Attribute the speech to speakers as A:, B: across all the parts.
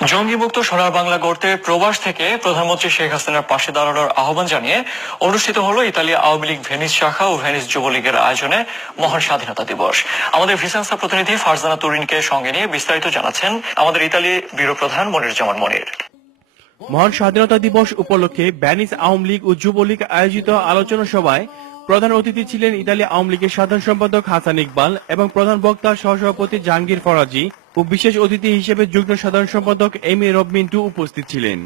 A: জঙ্গিমুক্ত সোনার বাংলা গড়তে প্রবাস থেকে প্রধানমন্ত্রী শেখ হাসিনার পাশে দাঁড়ানোর আহ্বান জানিয়ে অনুষ্ঠিত হলো ইতালি আওয়ামী লীগ ভেনিস শাখা ও ভেনিস যুবলীগের আয়োজনে মহান স্বাধীনতা দিবস। আমাদের ভিসেন্সা প্রতিনিধি ফারজানা তুরিনকে সঙ্গে নিয়ে বিস্তারিত জানাচ্ছেন আমাদের ইতালি ব্যুরো প্রধান মনির জামান মনির।
B: মহান স্বাধীনতা দিবস উপলক্ষে ব্যানিস আওয়ামী লীগ ও যুবলীগ আয়োজিত আলোচনা সভায় প্রধান অতিথি ছিলেন ইতালি আওয়ামী লীগের সাধারণ সম্পাদক হাসান ইকবাল এবং প্রধান বক্তা সহসভাপতি জাহাঙ্গীর ফরাজি ও বিশেষ অতিথি হিসেবে যুগ্ম সাধারণ সম্পাদক এম এ রব মিন্টু উপস্থিত ছিলেন।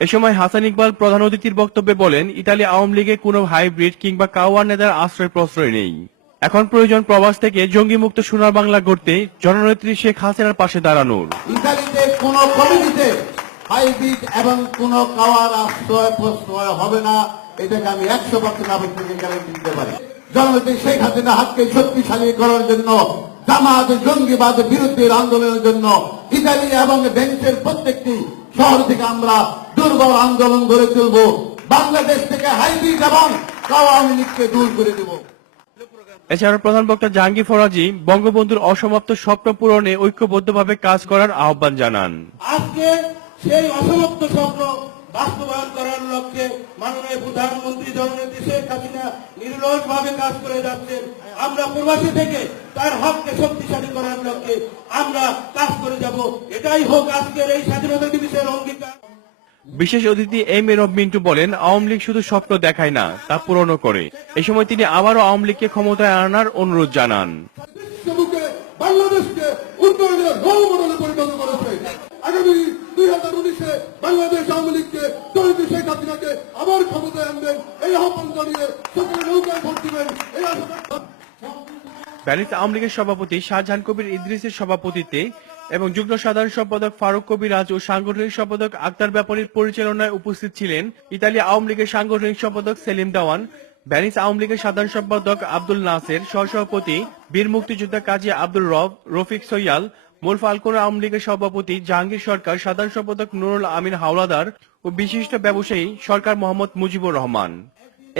B: এ সময় হাসান ইকবাল প্রধান অতিথির বক্তব্যে বলেন, ইতালি আওয়ামী লীগে কোনো হাইব্রিড কিংবা কাওয়ার নেতার আশ্রয় প্রশ্রয় নেই। এখন প্রয়োজন প্রবাস থেকে জঙ্গি মুক্ত সোনার বাংলা গড়তে জননেত্রী শেখ হাসিনার পাশে দাঁড়ানোর।
C: ইতালিতে কোন কমিটিতে হাইব্রিড এবং কোন কাওয়ার আশ্রয় প্রশ্রয় হবে না, এটাকে আমি একশো পার্সেন্ট গ্যারান্টি দিতে পারি। জননেত্রী শেখ হাসিনা হাতকে শক্তিশালী করার জন্য জামাত জঙ্গিবাদ বিরুদ্ধে আন্দোলনের জন্য ইতালি এবং বেঞ্চের প্রত্যেকটি শহর থেকে আমরা দুর্বল আন্দোলন গড়ে তুলব। বাংলাদেশ থেকে হাইব্রিড এবং আওয়ামী লীগকে দূর করে দেব।
B: এছাড়া প্রধান বক্তা জাহাঙ্গীর ফরাজি বঙ্গবন্ধুর অসমাপ্ত স্বপ্ন পূরণে ঐক্যবদ্ধভাবে কাজ করার আহ্বান জানান।
D: আজকে সেই অসমাপ্ত স্বপ্ন বাস্তবায়ন করার লক্ষ্যে মাননীয় প্রধানমন্ত্রী জননেত্রী শেখ হাসিনা নির্লস ভাবে কাজ করে যাচ্ছেন। আমরা প্রবাসী থেকে তার হককে শক্তিশালী করার লক্ষ্যে আমরা কাজ করে যাব। এটাই হোক আজকের এই স্বাধীনতা দিবসের অঙ্গীকার।
B: বিশেষ অতিথি এম এ মিন্টু বলেন আওয়ামী লীগ শুধু স্বপ্ন দেখায় না তা পূরণও করে। এ সময় তিনি আবারও আওয়ামী লীগকে ক্ষমতায় আনার অনুরোধ জানান।
C: বাংলাদেশকে উন্নয়নের রোল মডেলে পরিণত করেছে। আগামী বাংলাদেশ আওয়ামী লীগকে তরিত শেখ হাসিনাকে আবার ক্ষমতায় আনবেন, এই আহ্বান জানিয়ে সকলে নৌকায় ভোট দিবেন। এই
B: প্যারিস আওয়ামী লীগের সভাপতি শাহজাহান কবির ইদ্রিসের সভাপতিত্বে এবং যুগ্ম সাধারণ সম্পাদক ফারুক কবির রাজ ও সাংগঠনিক সম্পাদক আক্তার ব্যাপারীর পরিচালনায় উপস্থিত ছিলেন ইতালি আওয়ামী লীগের সাংগঠনিক সম্পাদক সেলিম দেওয়ান। ব্যারিস আওয়ামী লীগের সাধারণ সম্পাদক আব্দুল নাসের, সহসভাপতি বীর মুক্তিযোদ্ধা কাজী আব্দুল রব, রফিক সৈয়াল, মূল ফাল্কোনা আওয়ামী লীগের সভাপতি জাহাঙ্গীর সরকার, সাধারণ সম্পাদক নুরুল আমিন হাওলাদার ও বিশিষ্ট ব্যবসায়ী সরকার মোহাম্মদ মুজিবুর রহমান।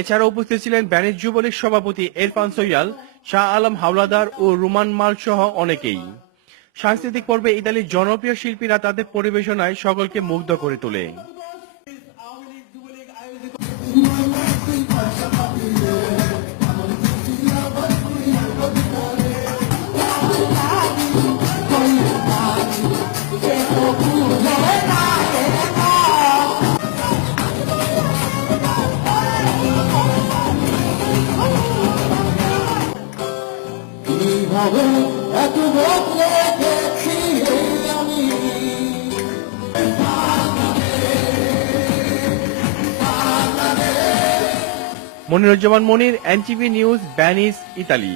B: এছাড়া উপস্থিত ছিলেন ব্যানিস যুবলীগ সভাপতি এরফান সৈয়াল, শাহ আলম হাওলাদার ও রুমান মাল সহ অনেকেই। সাংস্কৃতিক পর্বে ইতালির জনপ্রিয় শিল্পীরা তাদের পরিবেশনায় সকলকে মুগ্ধ করে তোলে।
C: এত বদলে গেছি আমি
B: Moniruzzaman Monir NTV news Venice Italy